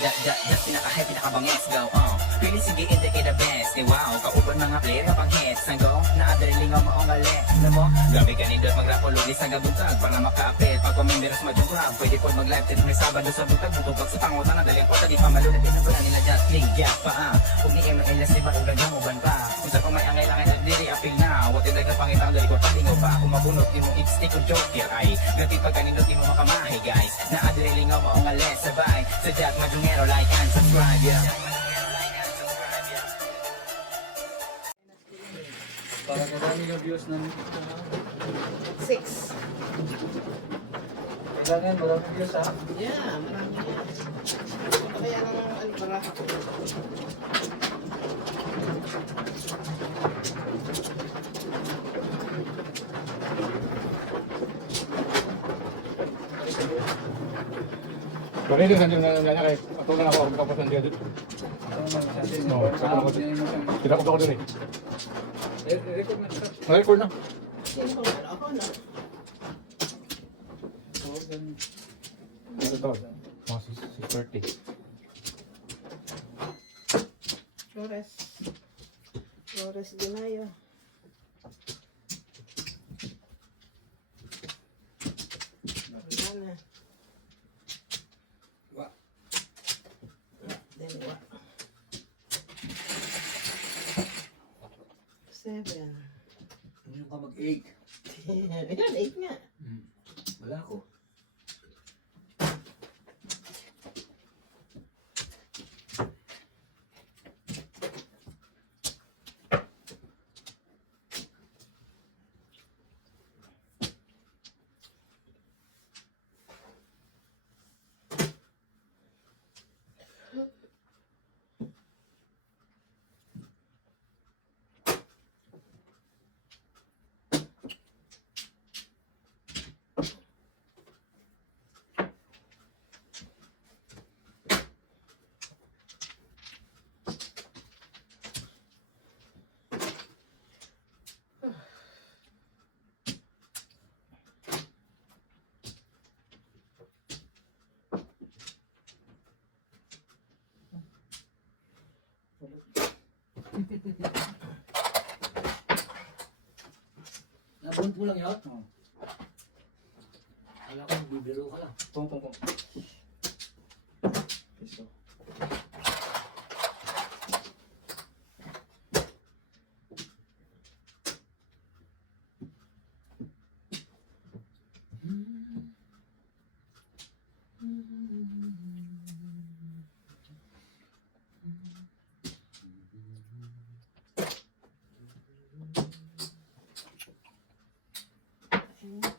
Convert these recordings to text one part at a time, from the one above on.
pinaka-heavy, pinaka-bangets, go, Pili sige, hindi kay the best, wow. Kauban mga player nga pang hits, ang go. Naadali nga maong gali, na mo. Grabe ka nindot, mag-rapo lulis ang gabuntag para maka-apel. Pag pamimbiras madyong pwede po mag-live tip may Sabado sa buntag. Butubag sa pangutan na daling porta, di pa malulit. Pinabala nila just link, Kung ni MLS, di ba ulang yung uban pa. Kung sa pang may angay-langay at diri, apil na. Watin lang na pangitang dali ko, palingaw pa. Kung mabunot, di mo eat-stick o joker, ay. Grabe pag kanindot, di mo makamahay, guys. Naadali nga maong gali, sabay. Sa Jack Majungero, like and subscribe, Para kadami yung views ng 6. kailangan maraming views ha. Yeah, marami yan. Kaya nang alibara ako. Bakit yung sandyo na nangyaya kay patulang ako ang kapos ng dia dito. No, kita ko doon eh. I-record mo ito. Na-record na. Sino ko na ako na? Ito to. Mga 6:30. Flores de Mayo. Wala na. Wa. Then wa. 7. Ano ka mag-8? Yan, 8 nga. Wala ko. Nabunt mo lang yun? Kala ko bibiro ka lang. Pong. Piso.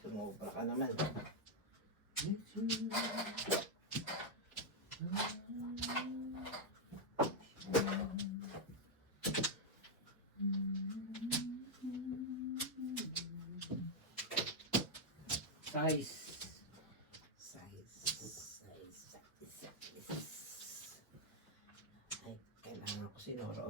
Tumubra ka naman. Size. Ay, kailangan ko si Nora.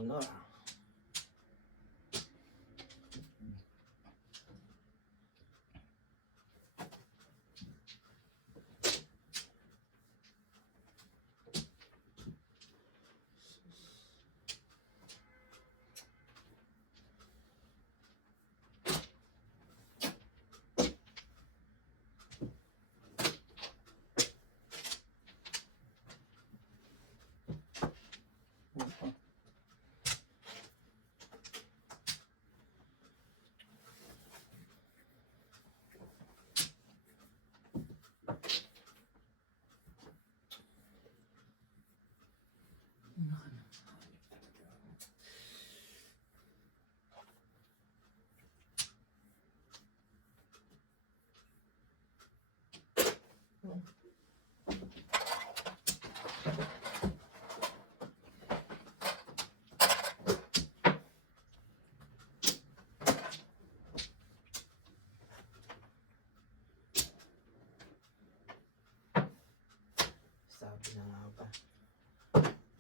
Sabi na nga ba?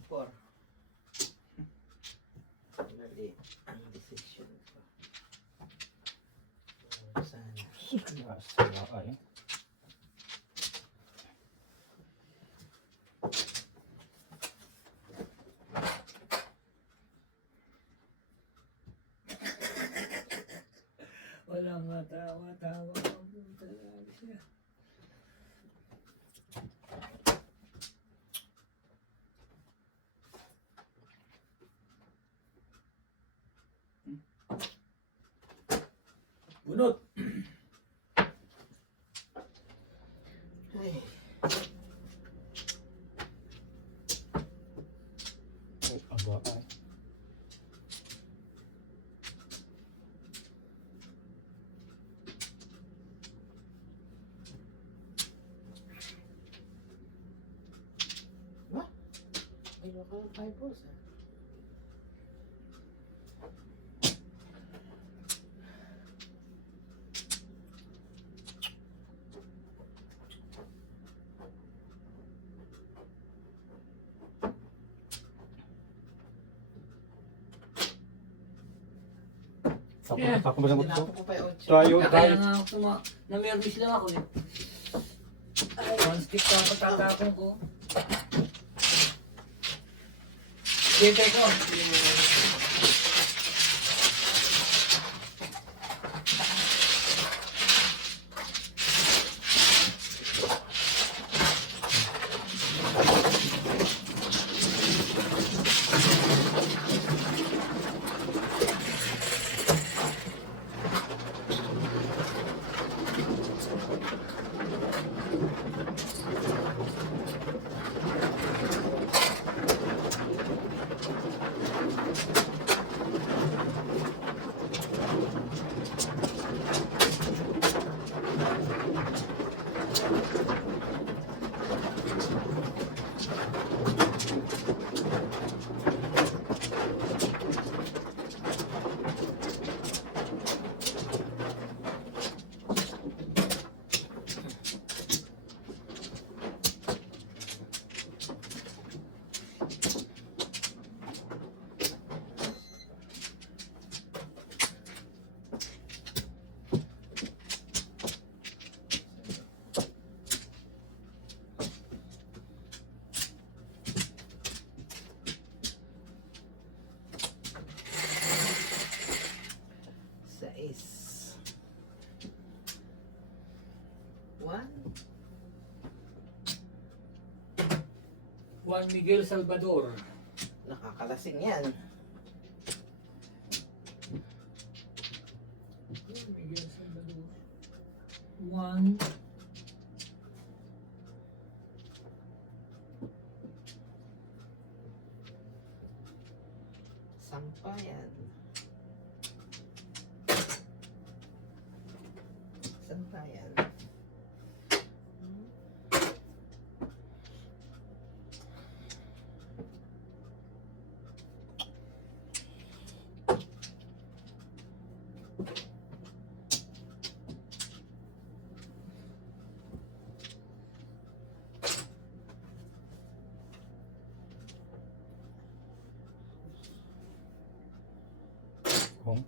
4. Mali ang decision ko. Sana. Sila ay. Tawa-tawa. Talaga siya. Bunot! Ay. Aba. Ayun ka ng 5 balls ah. Yeah. Ako ba naman ito? Tinapon ko pa yung 8. Tayo, Kaya tayo. nga ako na-nervous lang ako eh. One stick pa ang patatapon ko. Siyete ko. Juan Miguel Salvador. Nakakalasing yan. Juan Miguel Salvador. Juan Sampayan. Sampayan. Home.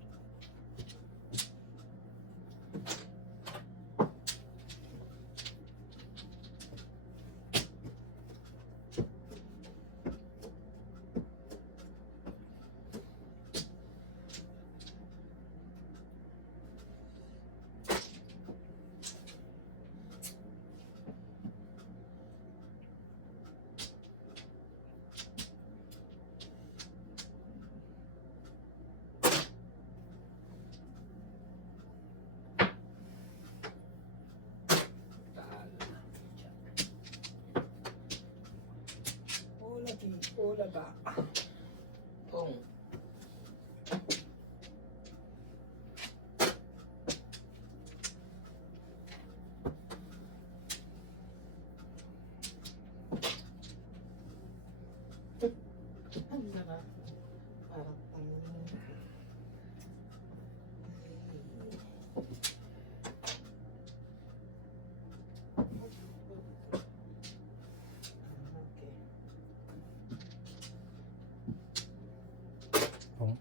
Ola ba? Kung. Ang naka. Parang Home.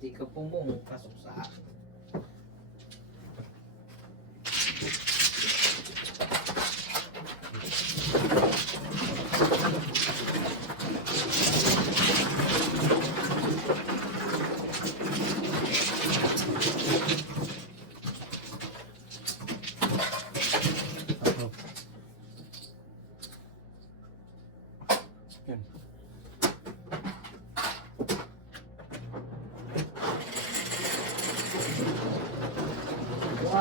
Di ka pumong pasok sa akin.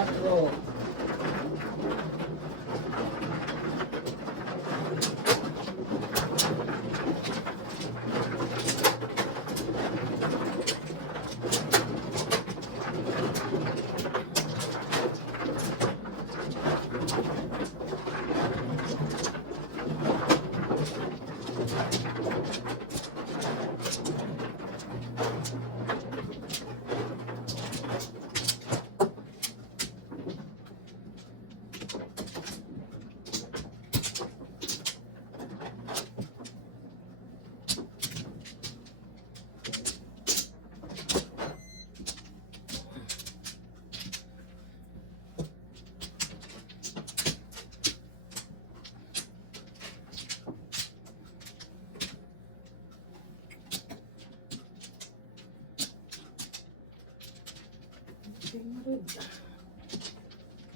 4.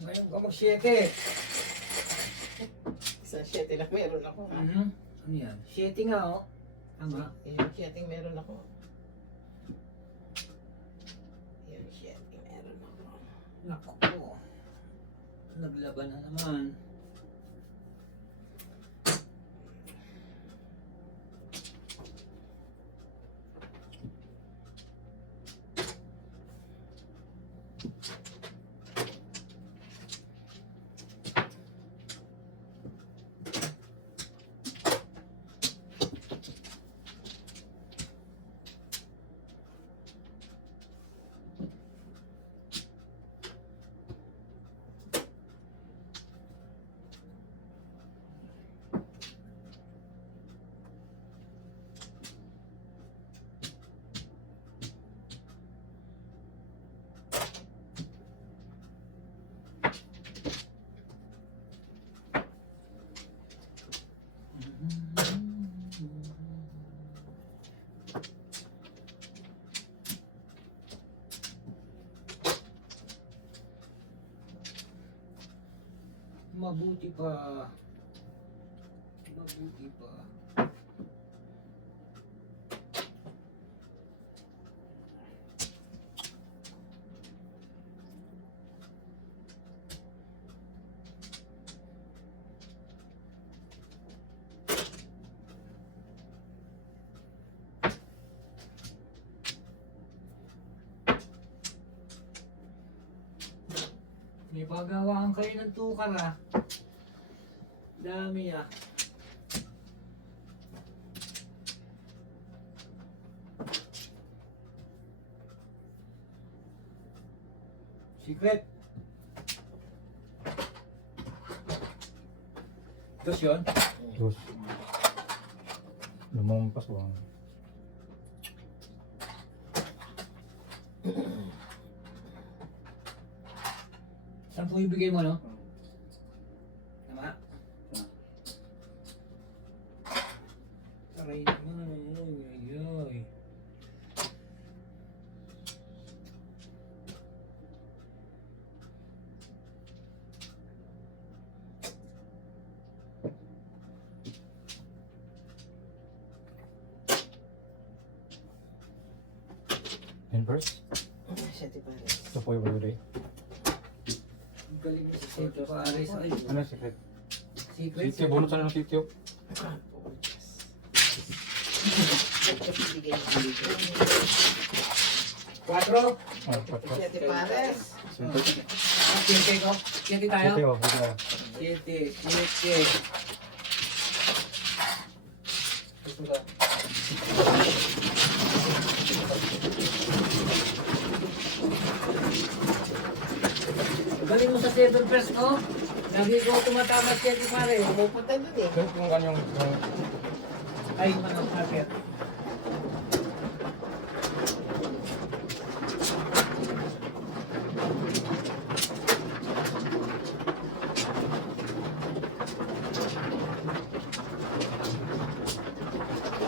Ngayon ka mag-7. Isang 7 lang meron ako. Ha? Ano yan? 7 nga oh. Tama. Yung 7 meron ako. Yung 7 meron ako. Naku po. Naglaban na naman. Mabuti pa. Mabuti pa. May pagawaan kayo ng tukar ah. Dami ah. Secret. Tapos yun? Terus. Lumampas ba? Saan po ibigay mo, no? Tama? Aray naman, ay. Inverse? 7 pares. Ito po yung birthday. Ang galing mo sa Sento Pares. Ay, Ano yung secret? secret. Sityo, bonus na ng sityo. Bigay mo dito. 4. Ah, patpat. 7 pares. Sityo. Siyete ko. Siyete tayo. Sityo, dito tayo. Siyete. Siyete. Gusto ka? Galing mo sa 7 press ko. Lagi ko tumatama siyete pare. Pumupunta doon eh. Ito yung kanyang... Ay, manang target.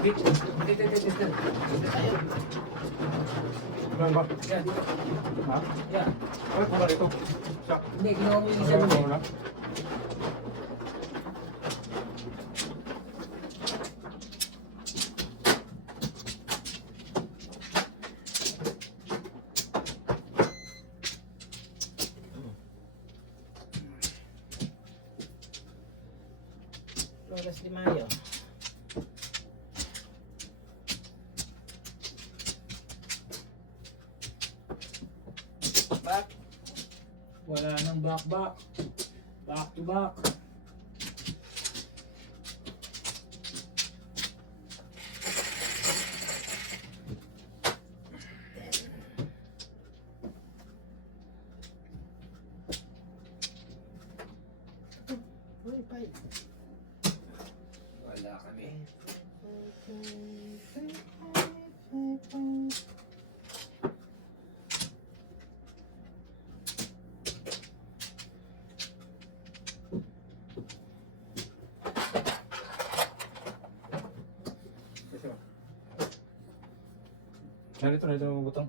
Dito. Ano ba? Yan, dito. Ha? Yan. Ay, pula ito. Siya. Hindi, ginawa mo yung isa Ano nun eh. muna? Wala nang back. Back to back. Uy, pay. Wala kami. Narito yung butang.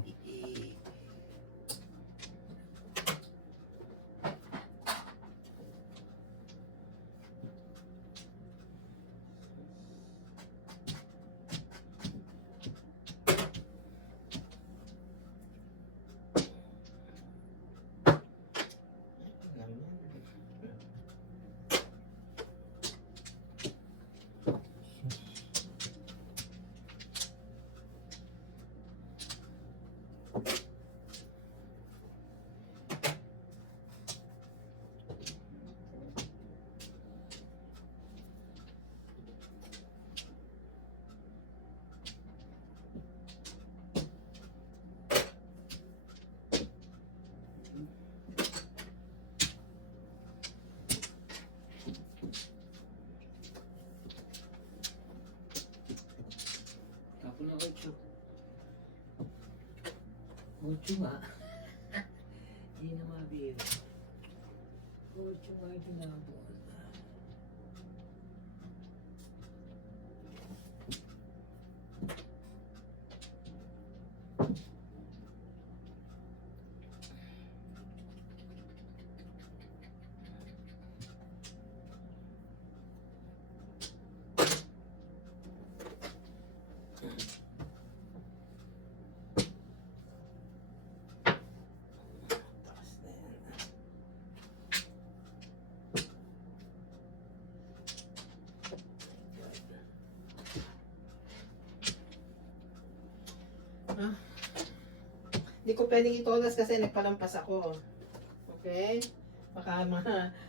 Oh. Tapo na 8. 8 nga. Hindi na mabiro. 8 nga ito na po. Hindi ko pwedeng itolas kasi nagpalampas ako. Okay? Baka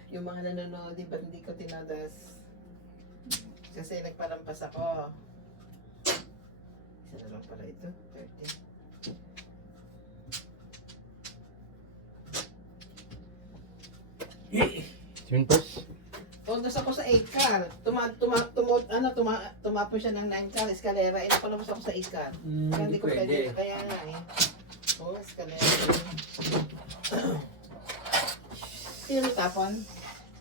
yung mga nanonood, di ba't hindi ko tinadas? Kasi nagpalampas ako. Isa na lang pala ito. 30. Twin purse. Todas ako sa 8 car. Tumapo siya ng 9 car, eskalera. Napalabas ako sa 8 car. Kaya hindi ko pwede. Kaya nga eh. Oh, eskalera. Sino tapon?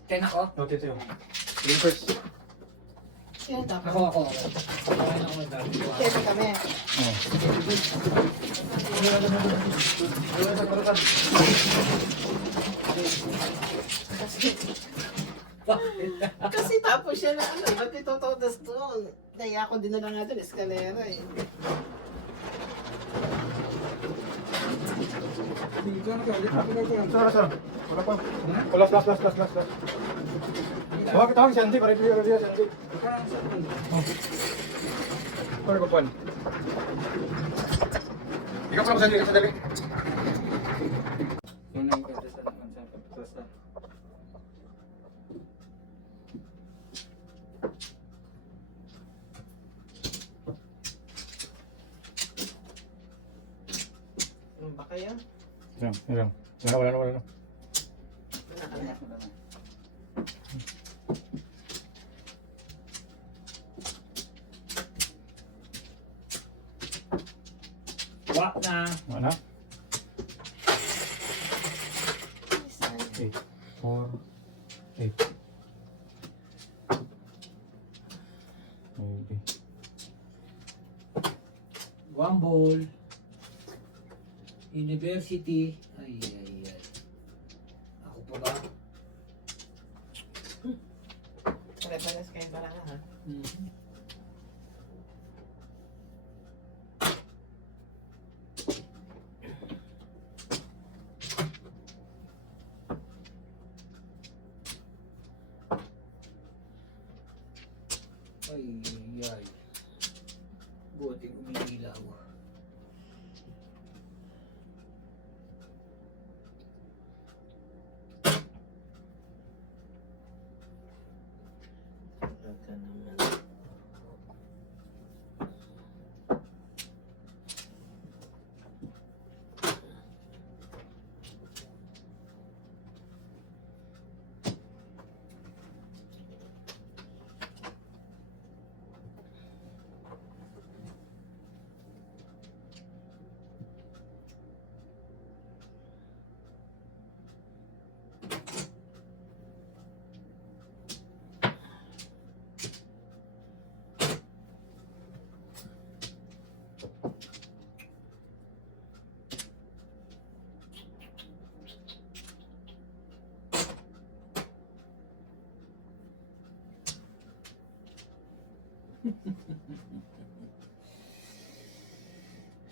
10 ako? Note ito yung twin purse. Sino tapon? Ako. Kaya ako dati. Siyempre kami. Oh. Kasi tapos siya na ano, ba't ito todas doon? Kaya ako din na lang nga doon, eskalera eh. Sara. Wala pa. Last. Tawag si Andy, para ito yung si Andy. Ano ko puan? Ikaw pa sa dali. Ano ba kayo? Wala na. Wala ka na. Wak na. Wala na. 8, 4, 8. Maybe. Guambol. University. Ay. Ako pa ba? Pare-pares kayo parang ha? Ay. Buti umiilaw. Talaga naman.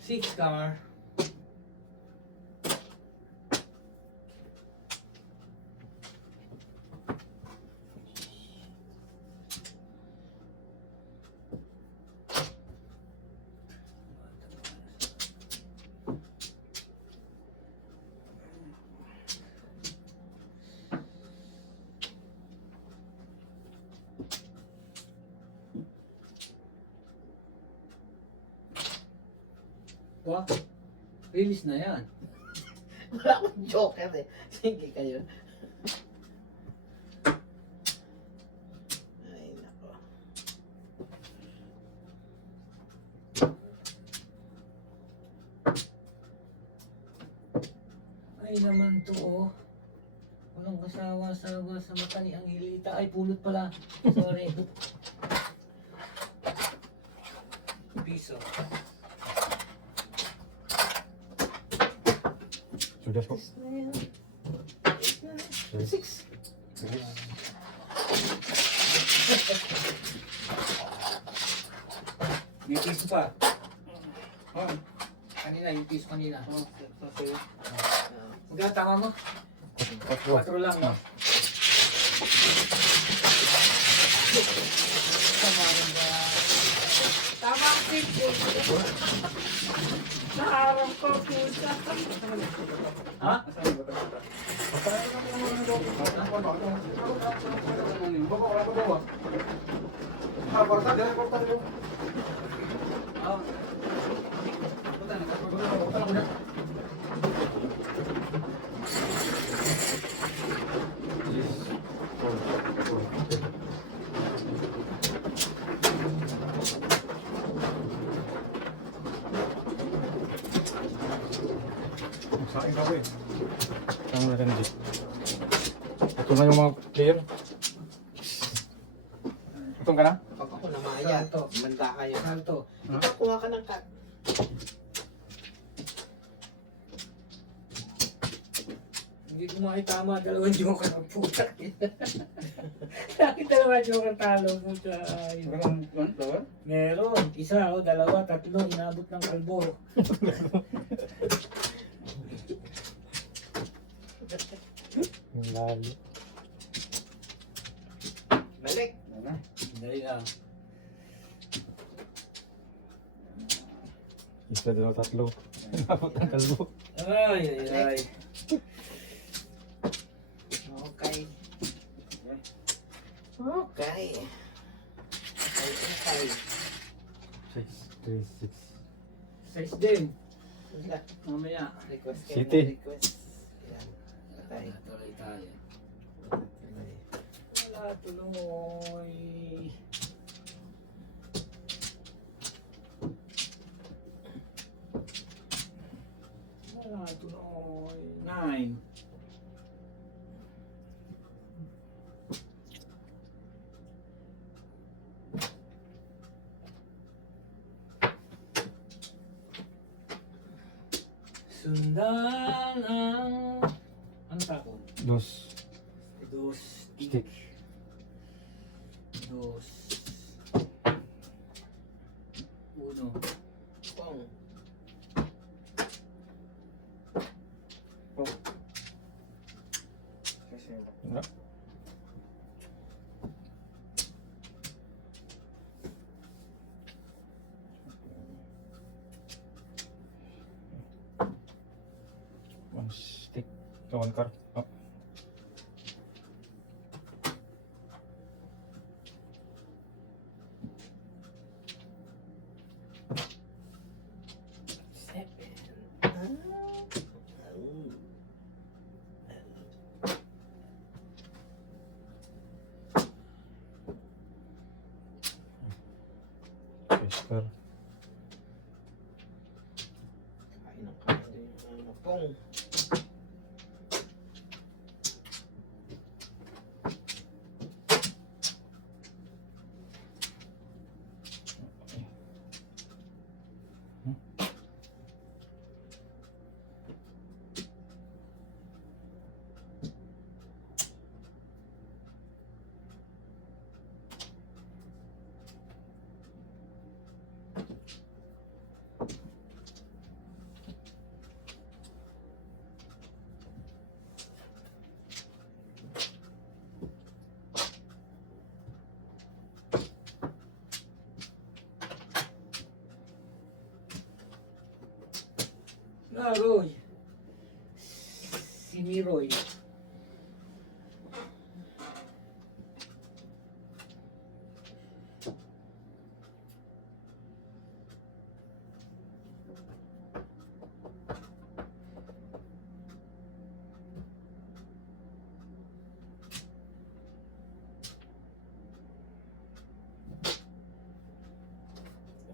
Six car. Ba? Release na yan. Wala akong joker eh. Sige kayo. Ay, nako. Ay naman to oh. Walang kasawa-sawa sa mata ni Angelita. Ay pulot pala. Sorry. Piso. Sudah po. Six. May piso pa. Oh. Kanina, yung piso kanina. Oh, sa'yo. Magkano tama mo? 4 lang, no? Tama rin ba? Tama ang six. Naharap ko, pusa. Ha? Oh. Sa akin ako eh. Ang maganda. Ito na yung mga player. Itong ka na? Pag ako namaya, Santo. manda kayo. Santo. Ikaw, kuha ka ng cut. Hindi ko makitama, 2 joker ang puta. Bakit 2 joker talo, puta? Ay. Meron, 1, 2, 3, inabot ng kalbo. Lalo. Balik. Dali lang. Isa, dalawa, tatlo. Napot ang kalbo. Ay, ay, ay. Okay. Okay. Okay. 6, 3, 6. 6 din. Wala. Mamaya. Request kayo City. na request. Yan. Patay. Tuloy tayo. Patay. Wala, tuloy. Wala, tuloy. 9. Sundan ang takot. 2. 2 Stick. 2 1 Pong. Wala. Sa one car. Oh. Seven. Ah. Tester. Kain ng kain din yung mga pong. Ah, Roy. Si Miroy.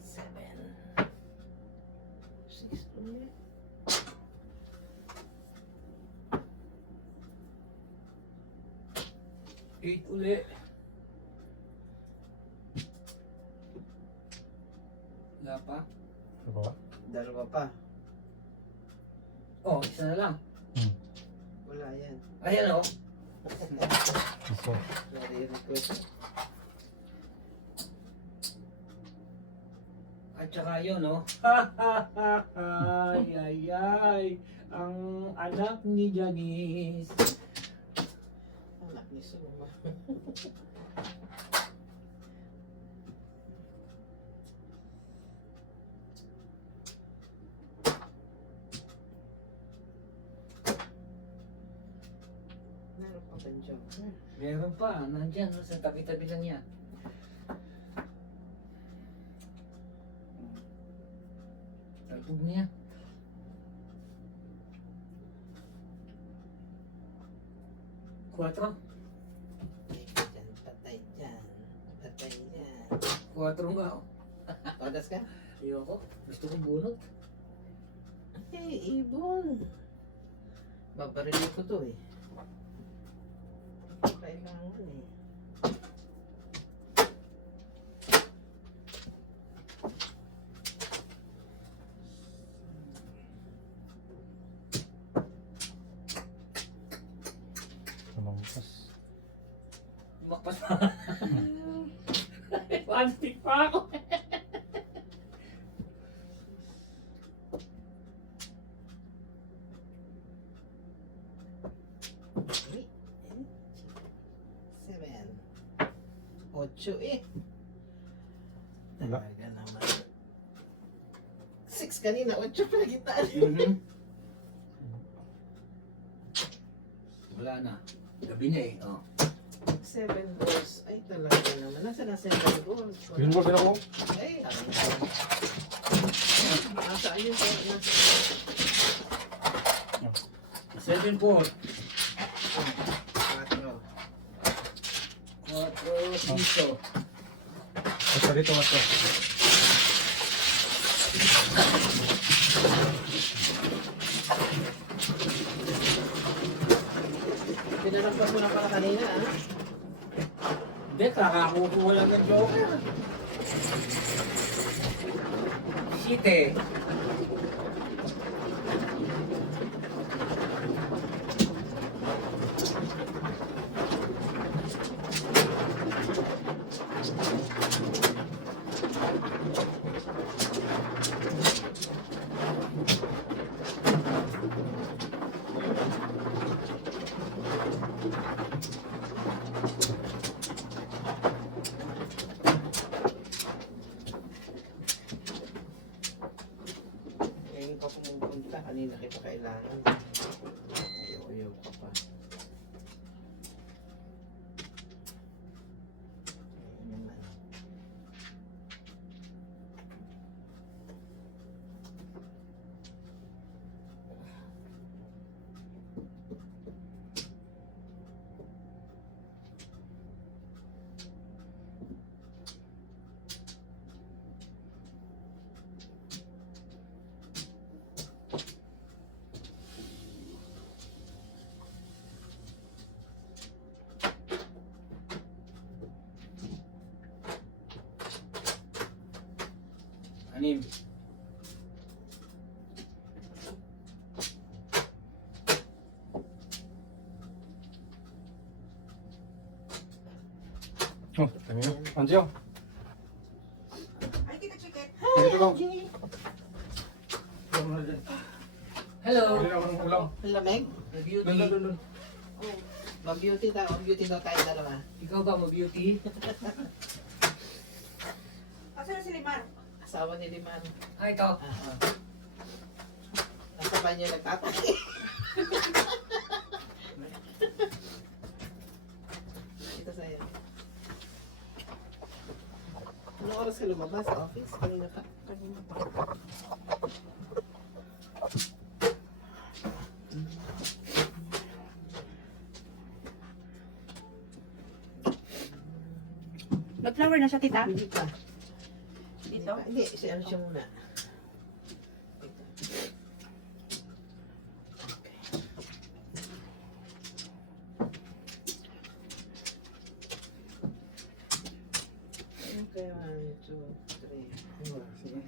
Seven. Six ulit. Eight uli. Wala pa? Sa baba. Dalawa pa. Oh, isa na lang. Wala yan. Ayan oh. Isa. Sorry, request. At saka yun oh. Ay, ay, ay. Ang anak ni Janice. Anak ni Suma. Meron pa ba dyan? Meron pa. Nandyan oh, sa tabi-tabi lang yan. Talpog niya. Kuwatro. Patay dyan. Patay dyan. Kuwatro nga oh. Todas ka? Ayoko. Gusto ko bunot. Eh, ibon. Babarili ko to eh. Kailangan eh. Tumangkas. Makpas pa. Plastic pa ako. Seven. Ocho eh. Wala. Talaga naman. Six kanina, ocho pala kita. Wala na. Gabi na eh. Oh. Seven balls. Ay, talaga naman. Nasaan na seven balls? Yun mo sila ko. Ay, nasaan yun? Nasaan? 7-4. Quatro. 4-5. Basta dito nga to. Pinalampas mo na pala kanina, ah. Hindi, kakakuha lang ng joker. Site. Ngayon pa pumupunta. Kanina kita kailangan. Ayaw. Anim. Oh, kami yun. Anjo. Ay, Tita Chiquet. Dito lang. Hello. Bili ako ng ulam. Ang lamig. Beauty. Doon. Oh. Mag-beauty daw. Mag-beauty daw tayo dalawa. Ikaw ba mo-beauty? Asan si Limar? Asawa ni Limar. Ah, ikaw. Nasa banyo nagtatay. Ito sa'yo. Anong oras ka lumabas sa office? Kanina pa? Kanina pa. Nag-flower na siya, tita? Hindi pa. Dito? Hindi, siya muna. Okay, 1, 2, 3. Okay.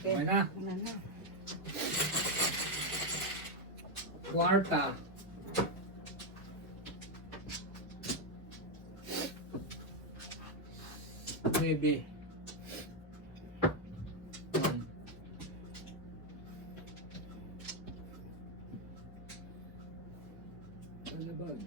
Okay na. Wala na. Kwarta. Maybe. Alabag.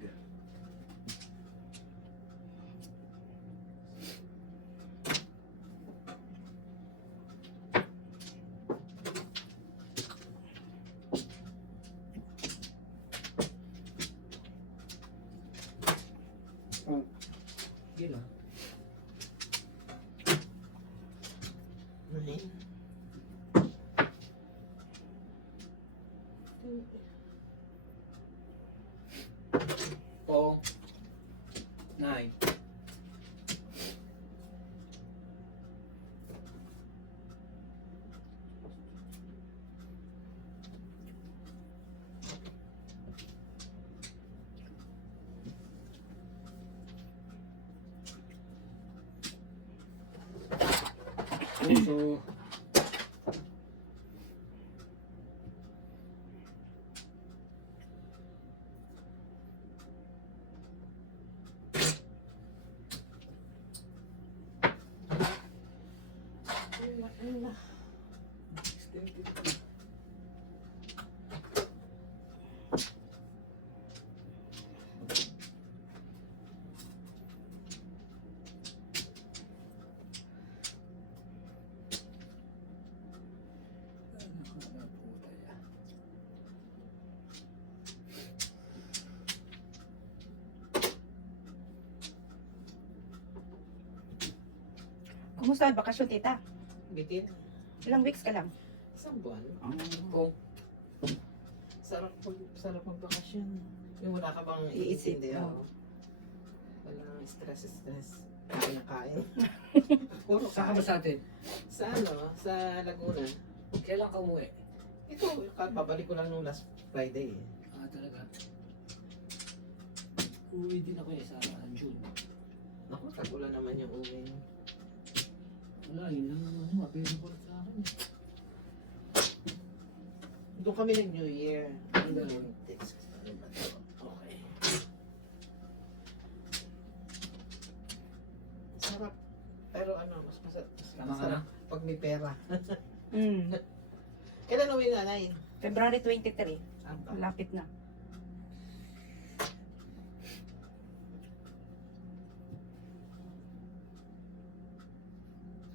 Gila. Nine. Four. 9. So, Kumusta ang bakasyon, tita? Bitin. Ilang weeks ka lang? Isang buwan. kung Sarap magbakasyon. Yung wala ka bang Iisip, iisip, oo. Walang stress. Kain. Puro saan ka ba kain. sa atin? Sa ano? Sa Laguna. Kailan ka umuwi? Ito, babalik ko lang nung last Friday. Ah, talaga. Uwi din ako sa June. Naku, tag-ulan naman yung uwi. Wala, yun lang naman. Available sa akin. Doon kami nag-New Year. Doon. Okay. Sarap. Pero ano, mas Tama ka masarap pag may pera. Mm. Kailan uwi nanay? February 23. Aba. Malapit na.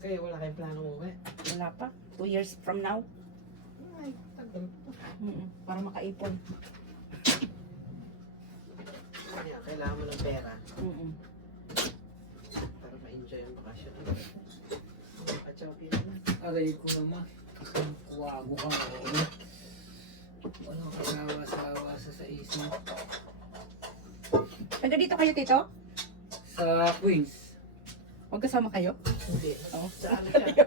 Kaya wala kayong plano umuwi? Wala pa. 2 years from now. Ay, tagal. Para makaipon. Kaya kailangan mo ng pera para ma-enjoy ang bakasyon. At saka Pilipinas. Aray ko naman. Kuwago ka ako. Walang kasawa-sawa sa isip. Taga dito kayo, tito? Sa Queens. Magkasama kayo? Hindi. Oo. Sa ano siya?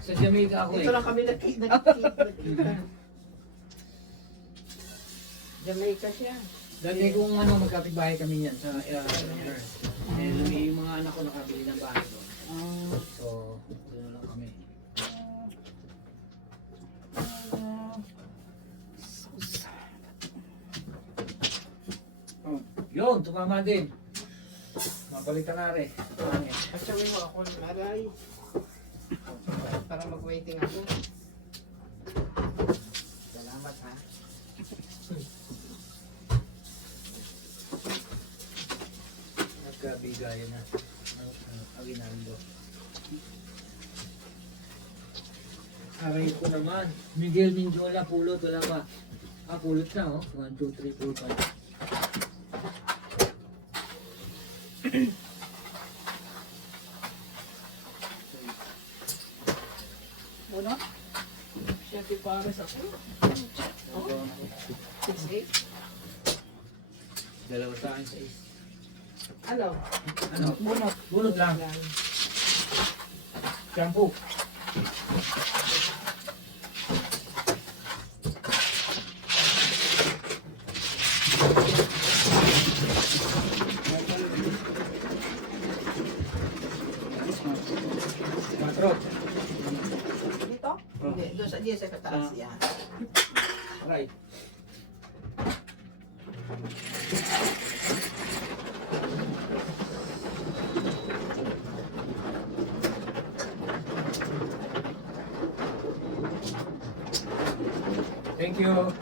Sa Jamaica ako Ito eh. lang kami nakikita. Jamaica siya. Dati kung ano, magkapitbahay kami yan sa And yung mga anak ko nakabili ng bahay doon. Ah, So, doon na lang kami. sus. Yun, tumama din. Mabalitan na rin. At sabi mo ako, maray. Para mag-waiting ako. Salamat ha. Nagkabigayan na. Aguinaldo. Aray ko naman. Miguel Minjola, pulot. Wala pa. Ah, pulot na oh. 1, 2, 3, 4, 5. Bunot? Siyempre pares ako. Oh. 6-8. Dalawa sa akin sa is. Ano? Ano? Bunot. Bunot lang. Shampoo. Matrot. Dito? Hindi, doon sa diyan sa kataas yan. Right. Thank you.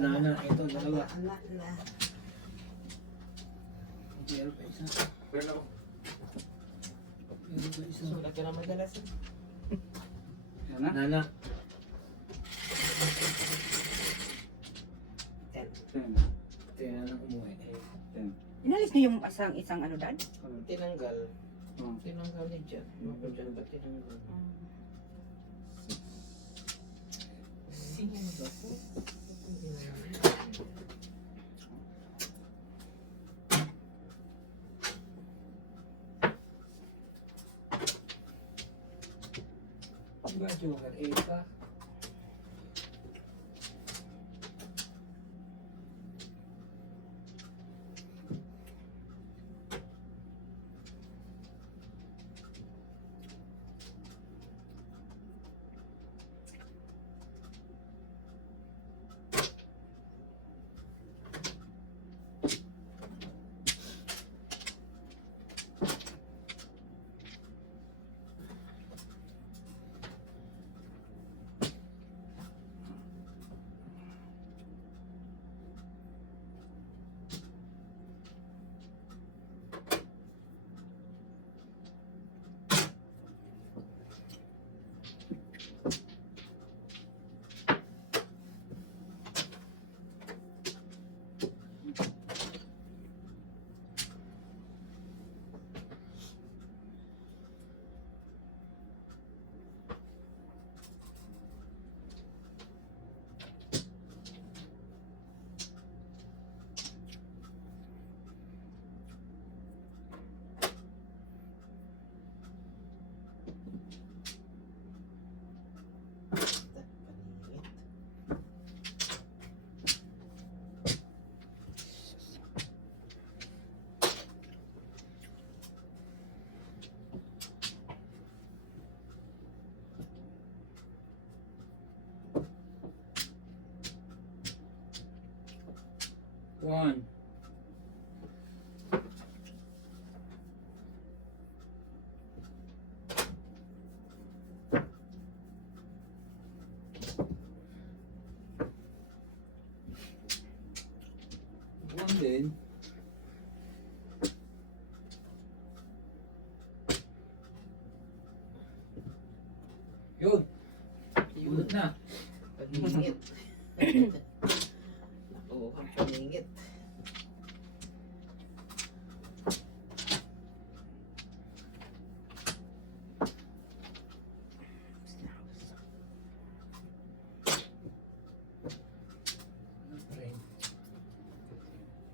Nana, ito dalawa. Anak na. Meron pa isa. Meron ako. Meron pa isa. Sulat ka na madalas. Yan na. Nana. 10. 10. Tingnan na umuwi. 10. Inalis niyo yung isang ano, Dad? Tinanggal. Oh. Tinanggal ni Jan. Ano dyan ba tinanggal? Diba, Joker? Eka. One. One din. Yun. Yun na. Paningit. Ako, ang paningit.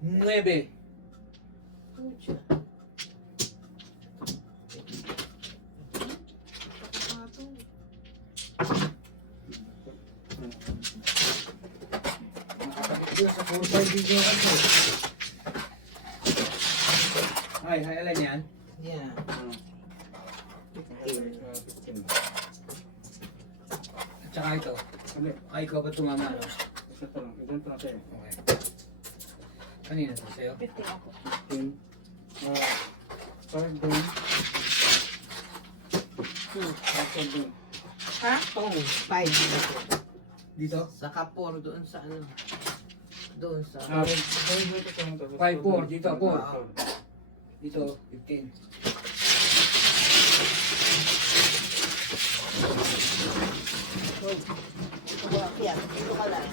9. Pucha. Ito sa 4-5 video ako. Ay, alam yan? Yeah. 15. 15. At saka ito. Hindi. Ay, ikaw ba tumama, no? Isa to lang. Ganito na tayo. Okay. Kanina to sa'yo? 15 ako. 15. 5 doon. 5 doon. Ha? Oh, 5. Dito? Sa kapor doon sa ano. Doon sa... 5-4, dito 4. Dito, 15. Hoy. Ito ba? Yan. Ito ka lang.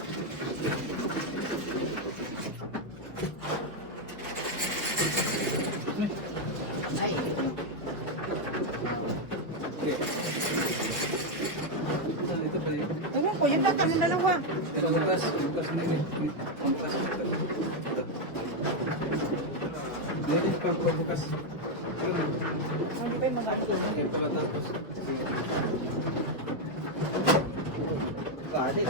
Ay. Ito pa yun. Ewan ko, yung tatlo ng dalawa. Ito bukas. Bukas na yun. Bukas. Hindi pa bukas. Hindi pa yung mag-ating. Okay, pagkatapos. Galit.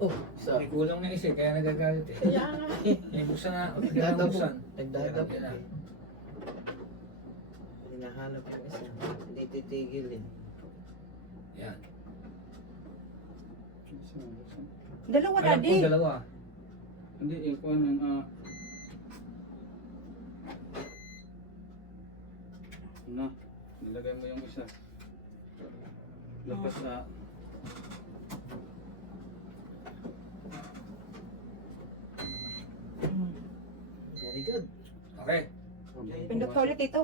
Oh, isa. May kulang na isa, kaya nagagalit eh. Kaya nga eh. May buksan na, Nagdadabog. buksan. Nagdadabog Yan na. eh. Hinahanap yung isa. Hindi titigil eh. Yan. Dalawa, Alam daddy. ko dalawa. Hindi, yung kuhan ng ano, nilagay mo yung isa. Labas na. Very good. Okay. Pindot ka ulit ito.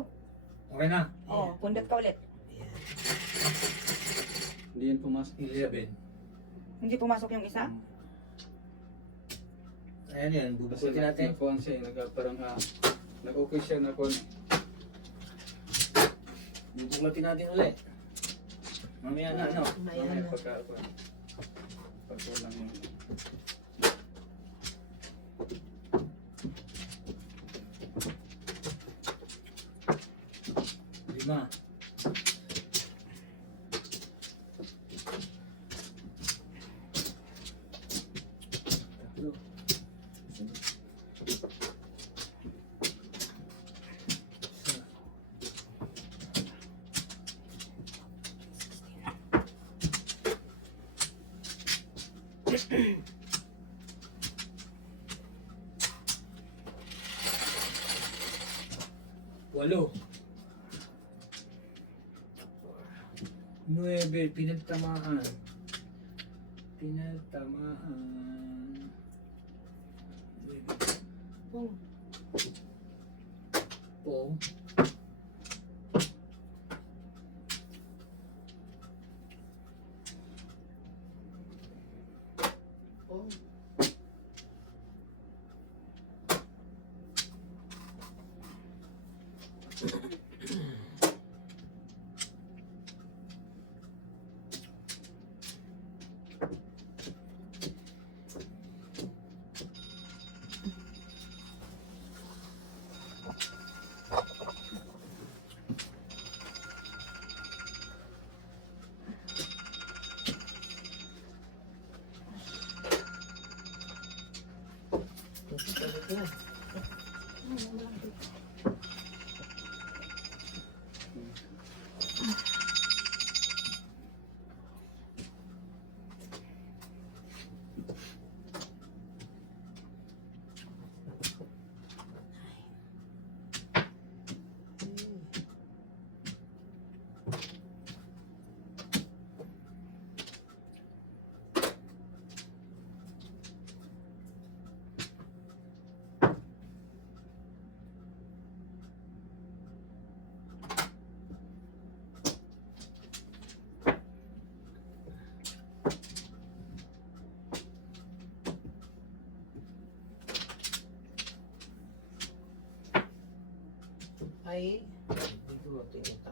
Okay na. Oo, pindot ka ulit. Hindi yan pumasok. 11. Hindi pumasok yung isa? Ayan yan, Kasi bubukutin natin. nakuhan siya, parang nag-okay siya na kuhan. Bubukutin natin ulit. Mamaya na, ano? Maya Mamaya na. pagka kulang yung... Lima. Tatlo. Walo. 9, pinagtamaan. Pinagtamaan. 9. Oh. Pong. Oh. Balik na. Ay, bigote ito.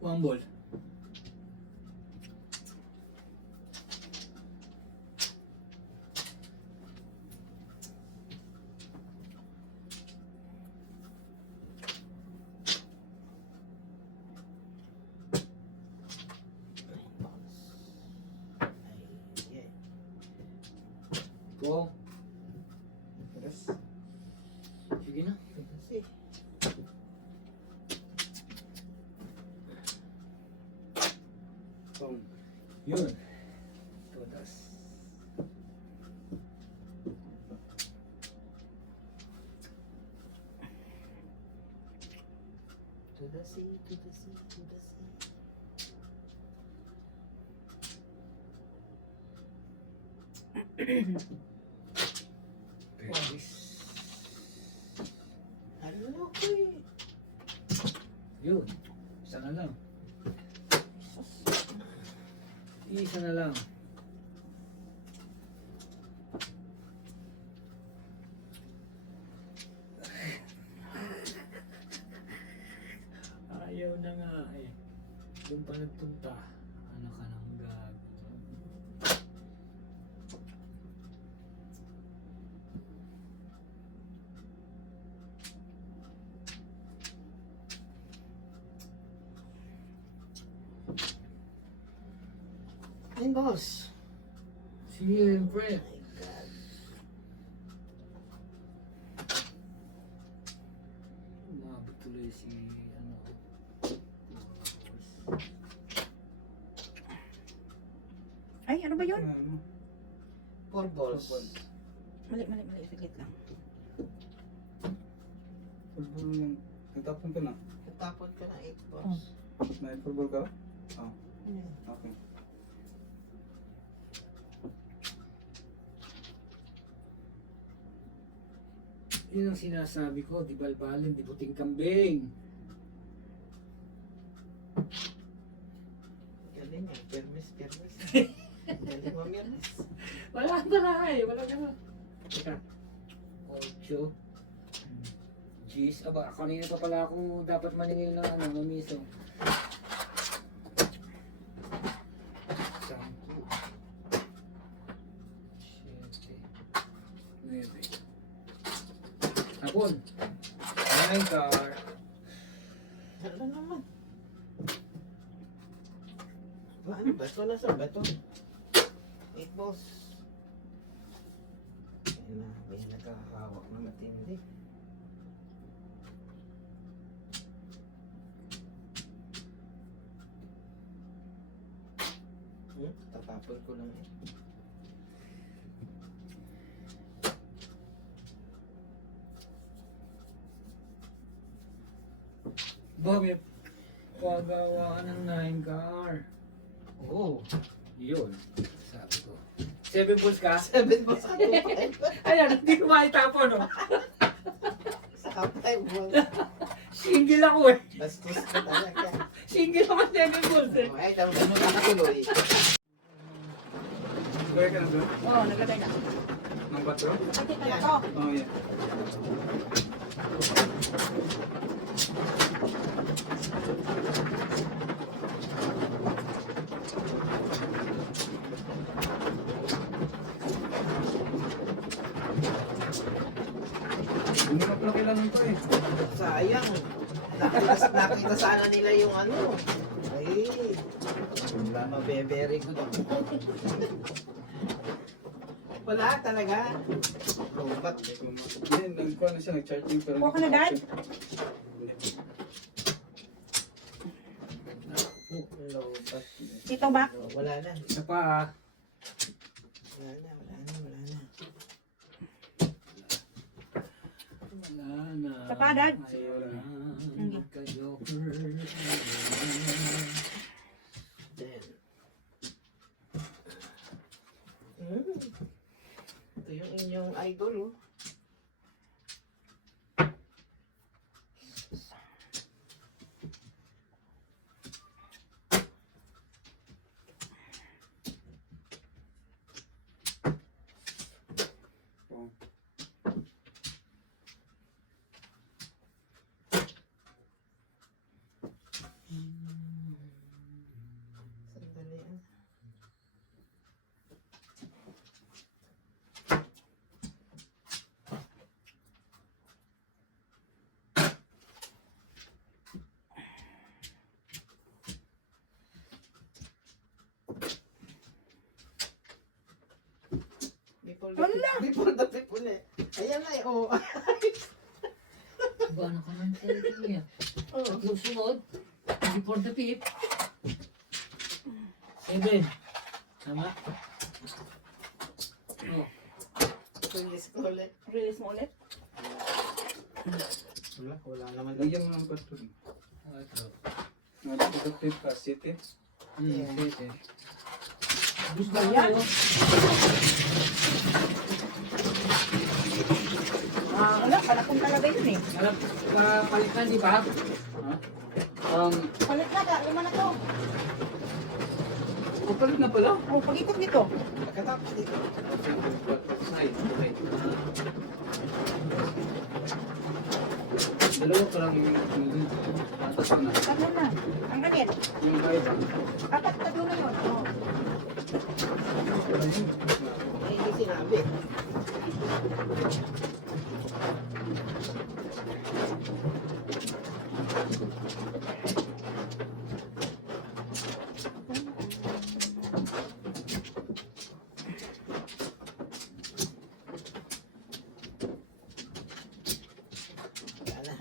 One ball. Go. Yes. Sige na. Kasi, Boom. Yun. Todas. to the sea, to the sea, to the sea. Peris. Ano na ako eh. Yun. Isa na lang. Isa na lang. Ayaw na nga eh. Doon pa nagpunta. Ano ka nang gag. Ayun, boss. Siyempre. My God. Umabot tuloy si ano. Ay, ano ba yun? Ano? 4 balls. Mali. Saglit lang. Football yung... Natapon ka na? Natapon ka ng 8 balls. May football ka? Oh, Ano? okay. Yun ang sinasabi ko, di balbalin, di puting kambing. Galing yan. Permis. Galing mo, Mirnes. Wala na eh, wala na. Teka. 8. Jeez, aba, kanina pa pala ako dapat maningil ng ano, mamiso. 10. 7. 9. Hapon. 9 car. Ano naman? Ano ba? Ito nasa ba ito? 8 balls. Ayun na, may nakahawak na matindi. Tatapon ko lang eh. Ba, may pagawaan ng 9 car. Oo. Yun. Sabi ko. 7 balls ka? 7 balls sa 5. Ayan, hindi ko maitapon, no? Sa 5 balls. Single ako eh. Bastos ka talaga. Single ako 7 balls eh. Ay, ganun nakatuloy. Gawin ka na doon? Oo, naglagay na. Ng batro? Sakit na to. Oh, yeah. Hindi magpakilanan ko eh. Sayang. Nakita sana nila yung ano. Ay, mabe-very good ako. Wala talaga. Lobat. Hindi, nagkuha na siya, nag-charging pero... Kuha ka na, Dad? Lobat. Dito ba? Wala na. Isa pa ah. Wala na. Wala na. Isa pa, Dad? Ayaw na. Hindi. Ka-joker. Then. Ito yung inyong idol, oh. Wala. Before the pip ulit. Ayan na eh, oh. Ba, ano ka man talaga niya? Oh. Tatlong sunod. Before the fifth. 7. Tama? Oh. Release ko ulit. Release mo ulit. Wala naman. Lagyan mo ng pato. Ito. Nagpapatid pa, city. Sige. Gusto yan. Wala, palakong talaga yun eh. Alam, palitan, di ba? Ha? Palit na ka, lima na to. Kapalit na pala. Oh, pag-ikot nito. Pagkatapos dito. Side, okay. Dalawa pa lang yung Atas ko na. Tatlo na. Ang ganyan. Yung kayo ba? Tatlo na yun. Oh. Ay, hindi sinabi. Wala na.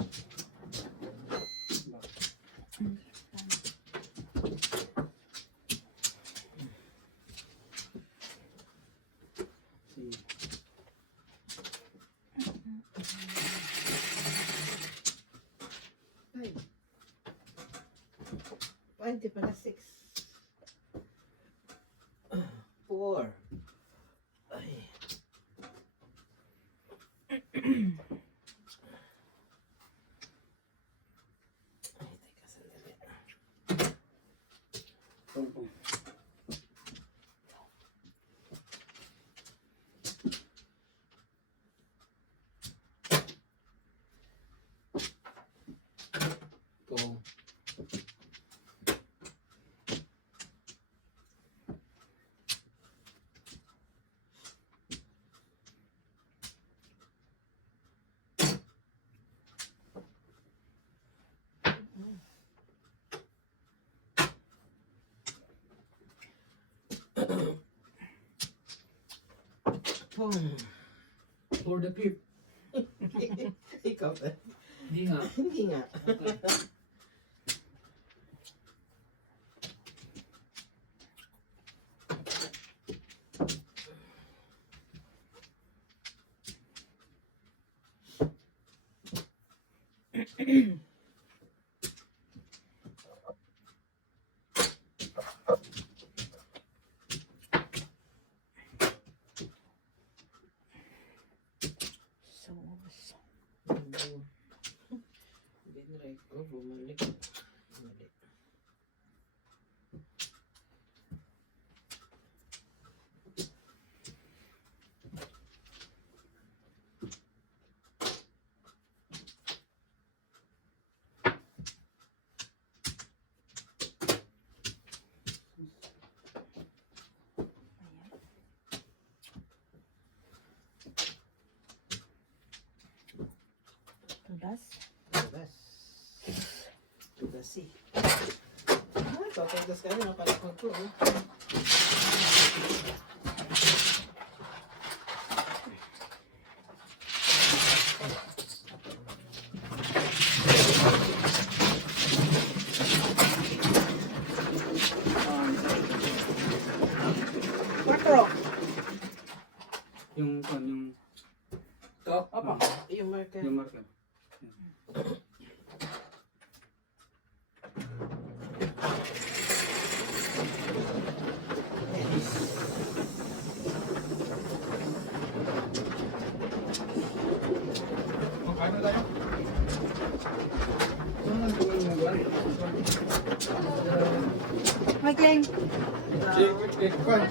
Ay. 20 pala 6. 4. Ay. Ay, teka, sandali. Ito. Boom. For the fifth. Ikaw ba? Hindi nga. Hindi nga. Okay. So, Binray ko, bumalik. Mali. tulas. Tugas. Tugas eh. Ah, tugas kami ng panahon ko. Oh. Quattro. Yung Ito. Opo. Yung marker. yung marker. Kain na tayo. May claim.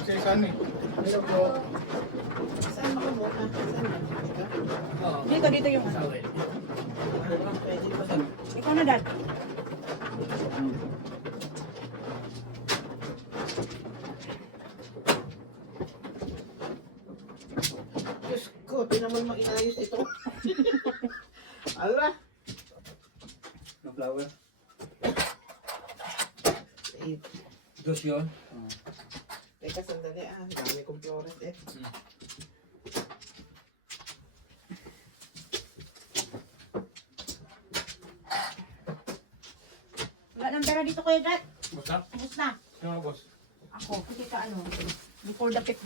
Si Sunny. Hello po. Saan makamuka? Saan makamuka? Oo. Dito yung ano. Sawi. Pwede ba? Ikaw na, Dad. Diyos ko, di naman mainayos ito. Ala! Na flower. Eh, Dos yun. teka, sandali ah. Dami kong flores eh. pera dito Kuya Jack. Basta? Tapos na. Yung mga boss. Ako, kasi ka ano. Before the fifth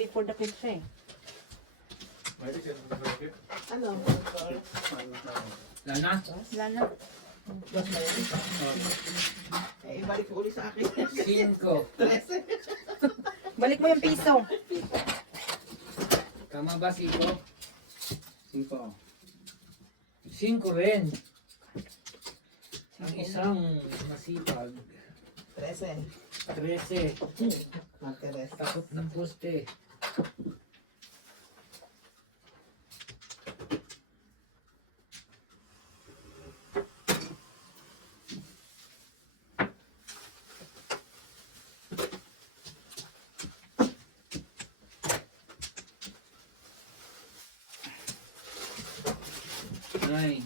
siya eh. May ticket. Ano? Wala na. Wala na. Boss na yan. Eh, ibalik ko ulit sa akin. 5. 13. Balik mo yung piso. Tama ba 5? 5. 5 rin. Ang isang masipag. 13. 13. Materes. Takot ng poste. Nine.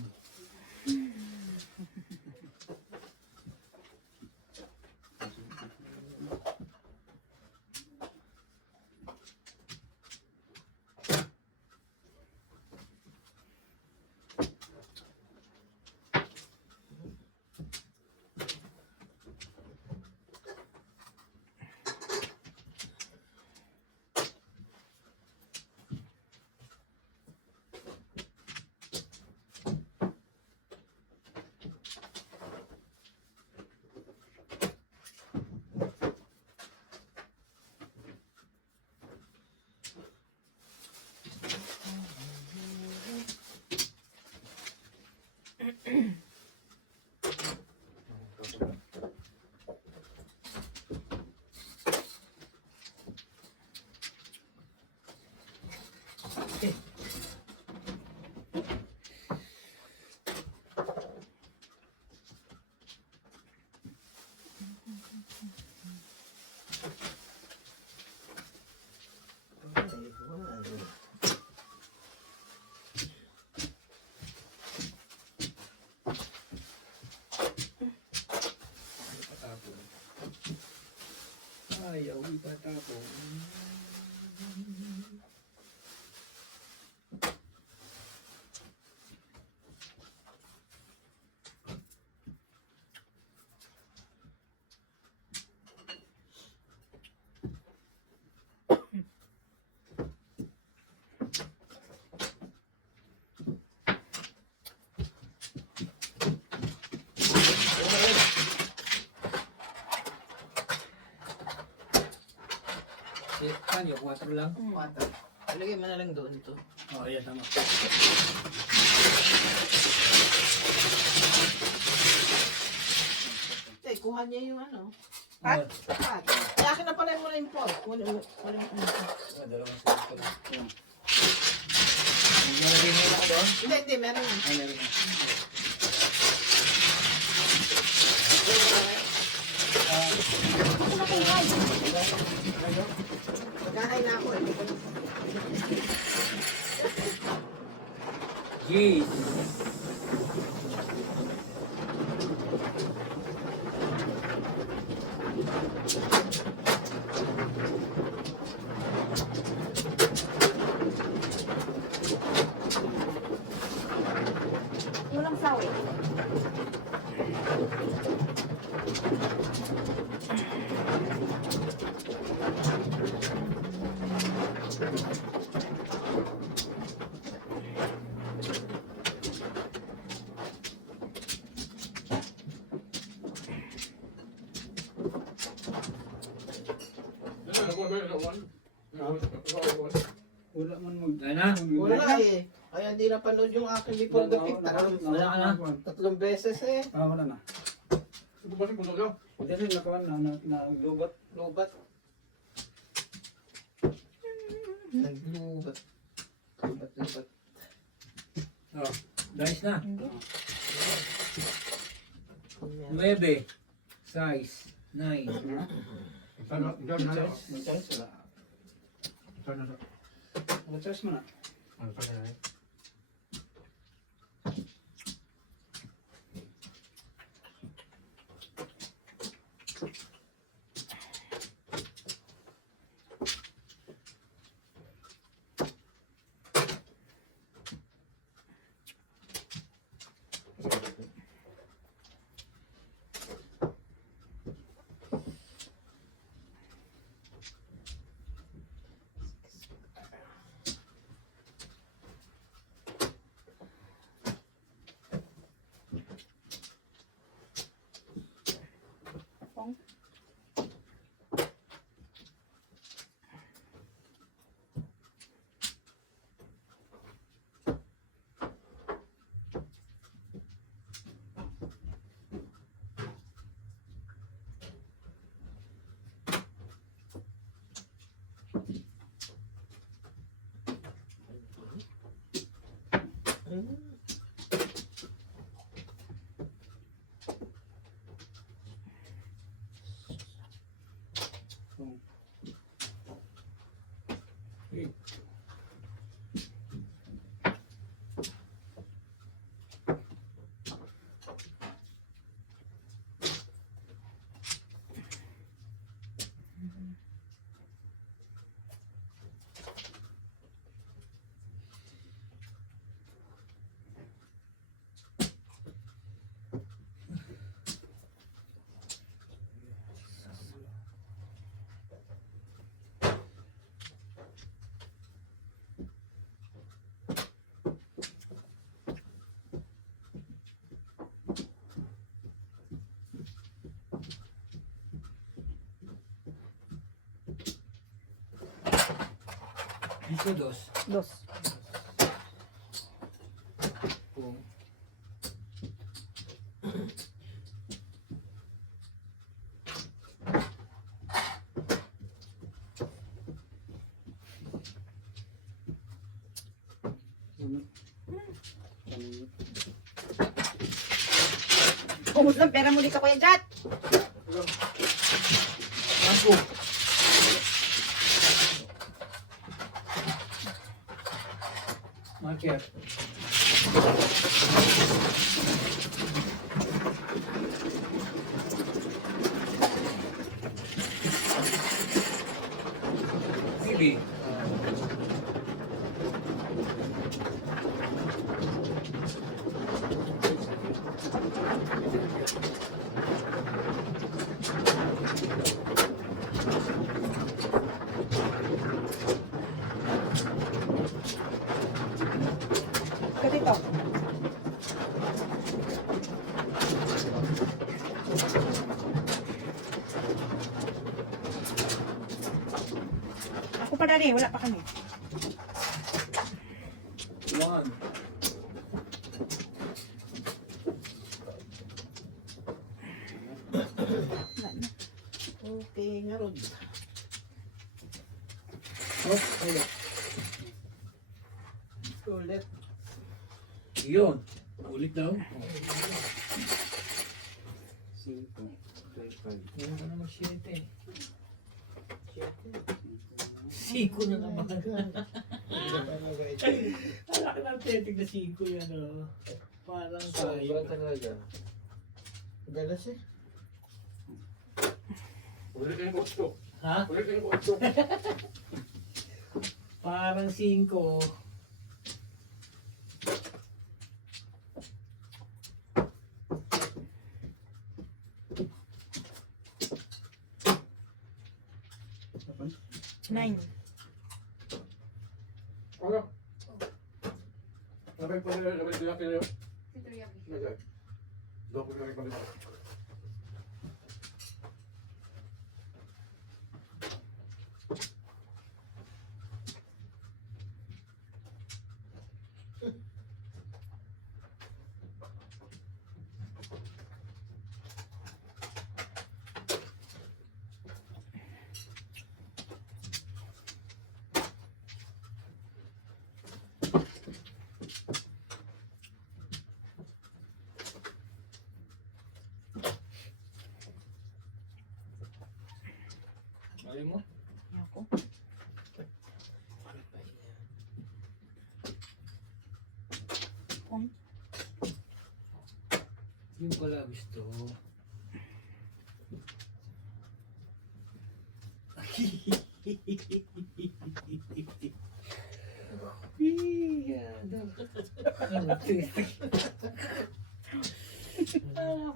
Ayaw ipatapon. Kan, yung 4 lang. Water. Ilagay mo na lang doon ito. Oh, ayan, tama. Eh, kuha niya yung ano. Ah, Pat. Eh, akin na pala mo na yung pot. Wala mo ano. dalawang sito lang. Nilagay mo na ako doon? Hindi, meron yan. Ay, meron na. Ako na kayo. Magkahay na ako eh. Jeez. Walang sawi. Wala man mag... Ayun na. Wala eh. Kaya hindi napanood yung aking before the fifth. Wala ka na. Tatlong beses eh. Wala na. Hindi rin nakuha na lubat. Lubat. Naglubat. Lubat. Oh, guys na. Hindi. 9. Size. 9. May chance wala. Mag-charge mo na. Pong. Piso dos. Dos. Kung Ubus ng pera mo dito, Kuya Jat. ako. Marker. Bibi. Ka dito. Ako pa na rin, wala pa kami. One. Wala na. Okay, nga ron. Oh, ayun. Ulit. Yun. Ulit daw. Meron ka naman 7. Siko na naman. Alaki ng tetik na 5 yan, oh. Parang tayo. Galas eh. Ulit kayo ng gusto. Ha? Ulit kayo ng gusto. Parang 5. Nine. Ano? Sabay pa rin, sabay sila kayo. Nagay. Doko na rin pa rin. Ayaw mo? Ako. Pong. Yung pala gusto.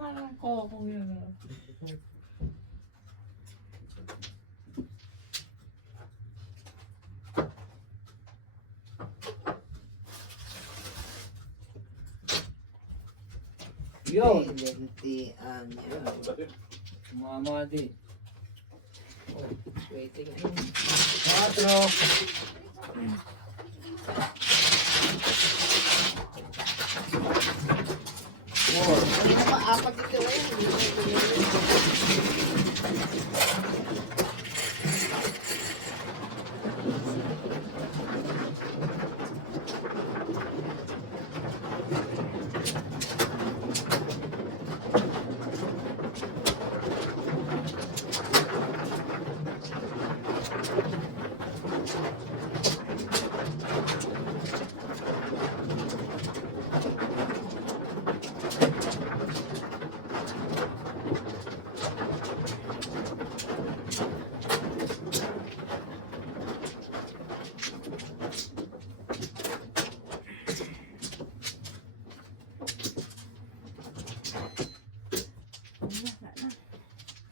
Parang kokong yan. Yun. Lentian yan. Sumama din. Waiting. 4. Hindi na maapat dito eh.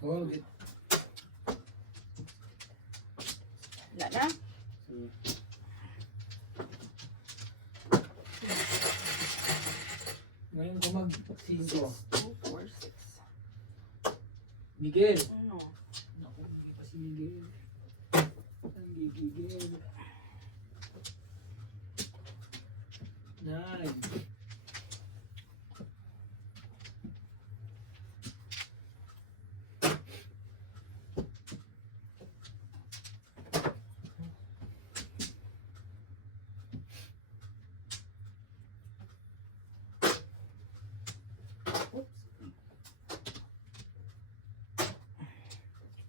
Hold it. Wala na. Ngayon ko mag-5. 2, 4, 6. Miguel. Ano? Naku, hindi pa si Miguel. Ang gigigil. 9.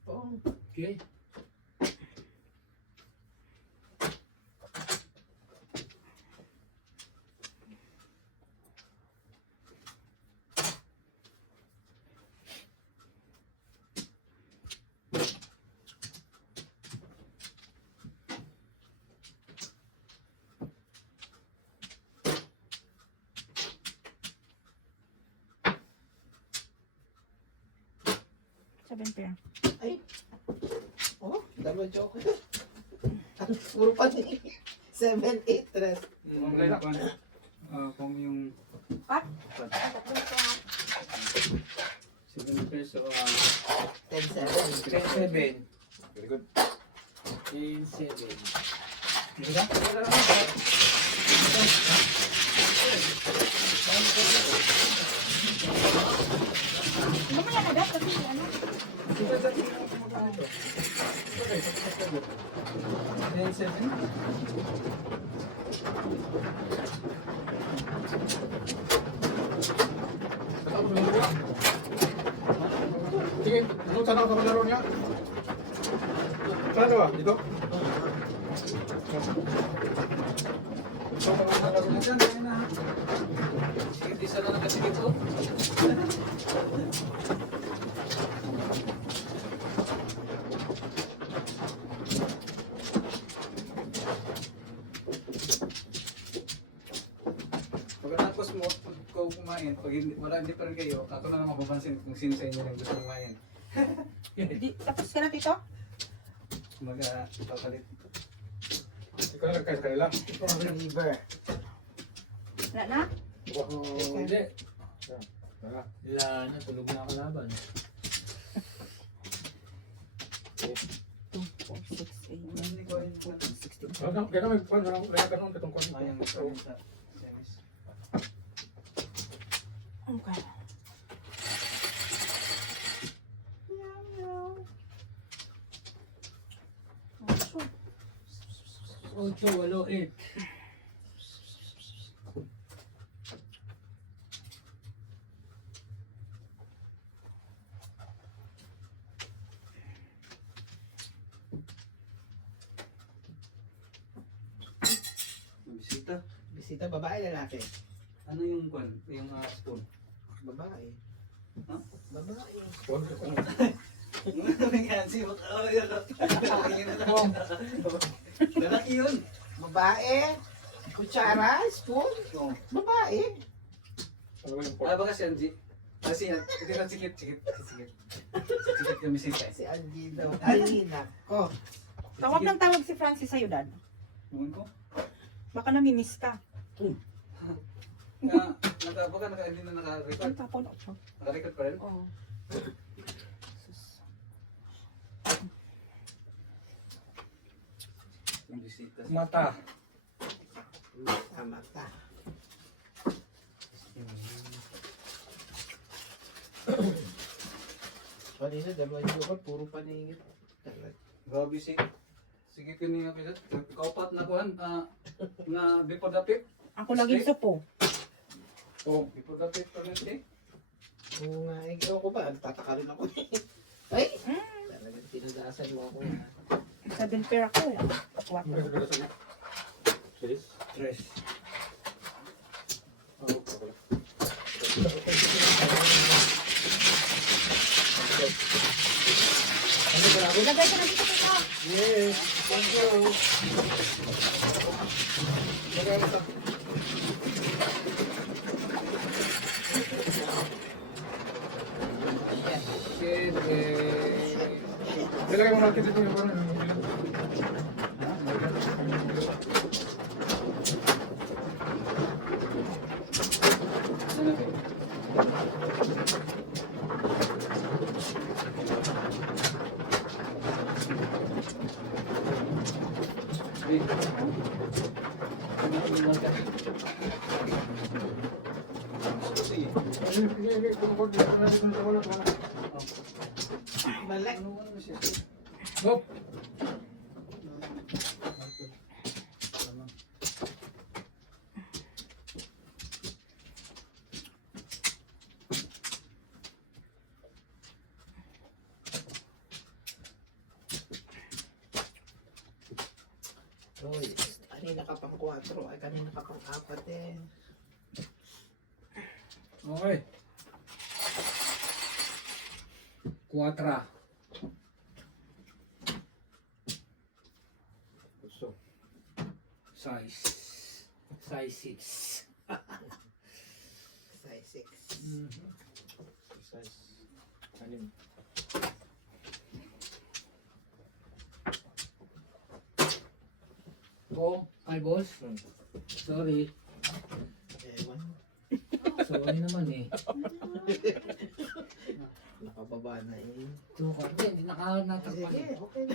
Oh, Okay. Seven pair. ay. Oh, dalawa joke. Puro pa ni 7, 8, 3. Kung yung Pat? Ang tatlo ito ha. 7 peso, 10, 7. 10-7. Very good. 10-7. Diba? Mamaya na dapat kasi ano. 10-7. Sige, ano sana ako sa laro niya? Saan ba? Dito? Ito ko lang laro niya. Sige, isa na lang kasi dito. Pagkatapos mo, ko kumain, pag hindi pa rin kayo, ako na naman mapapansin kung sino sa inyo yung gusto kumain. Tapos ka na tito? Papalit. Ikaw na nagkaya sa kanila. River. Wala na? Oh, hindi. Tara. Wala na, tulog na ang kalaban. 2, 4, 6, 8, 9, 10, 16. Kaya may kwan, kaya ganun katong kwan. Sayang So, sa series. Okay. Ocho, 8, 8. Bisita. Bisita, babae, lalaki. Ano yung kwan? Yung spoon? Babae. Ha? Babae. kwan. Lalaki yun. Babae. Kutsara, spoon. Oh. Babae. Ano ba yung Ah, kwan? baka si Angie. Kasi yan. Hindi na sikit. Sikit yung bisita. Si Angie daw. Ay, nako. Tawag ng tawag si Francis sa'yo, Dad. Nungan ko. Baka namimiss ka. Baka hindi na Ay, naka-record. tapon ako. Naka-record pa rin. Oo. Mata. Mata. Kanina, dalawa yung joker, puro paningit. Grabe si. Sige kanina pisat. Kaupat na kuhan. Na before the fifth. Ako laging supo. Oh, before the fifth pregnancy. Oo nga, ewan ko ba, tataka rin ako. Ay! Talagang tinadasan mo ako. 7 pair ako eh. 4. Yes. Stress. Oh, wala. Ano ba ako? Lagay ko na dito ko. Yes! Thank you! Lagay mo ito. Shit, Ilagay mo natin dito yung parang. Ano natin? Balik. Hop. Uy, kanina ka pang 4, ay kanina ka pang 4 eh. Okay. 4. Gusto. Size 6. Size 6. Size. Anim. Oh, ay boss. Sorry. Ewan. Sorry naman eh. Nakababa na eh. Joker. Hindi nakanatakpan. Sige, okay.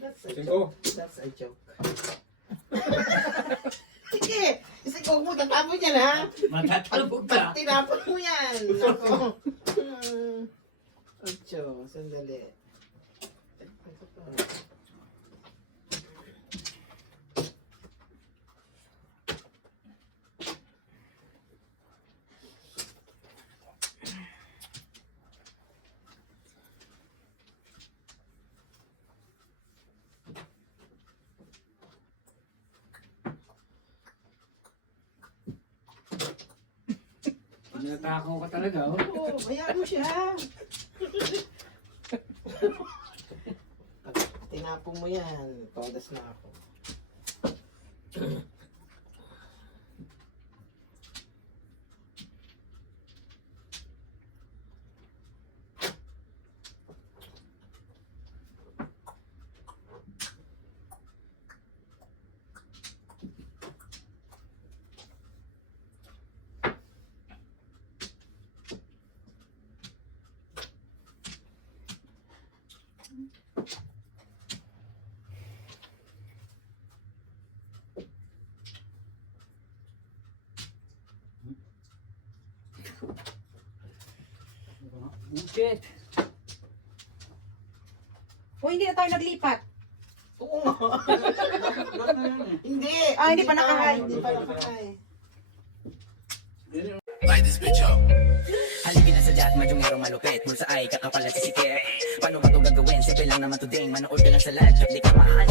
That's a joke. Sige! Isigog mo, tatapon yan ha! Matatalbog Pag ka. tinapon mo yan! Ako. Ocho, sandali. Natakaw ka talaga, oh. Oo, hayaan mo siya. Pag tinapon mo yan, todas na ako. Bullshit. O hindi na tayo naglipat. Oo nga. Hindi. Hindi pa nakahay. Hindi pa nakahay. Halipin na sa jat, madyong merong malupit. Mulsa ay kakapal at sisikip. Paano ba ito gagawin? Simple lang naman to ding. Manood ka lang sa live, di ka maaari.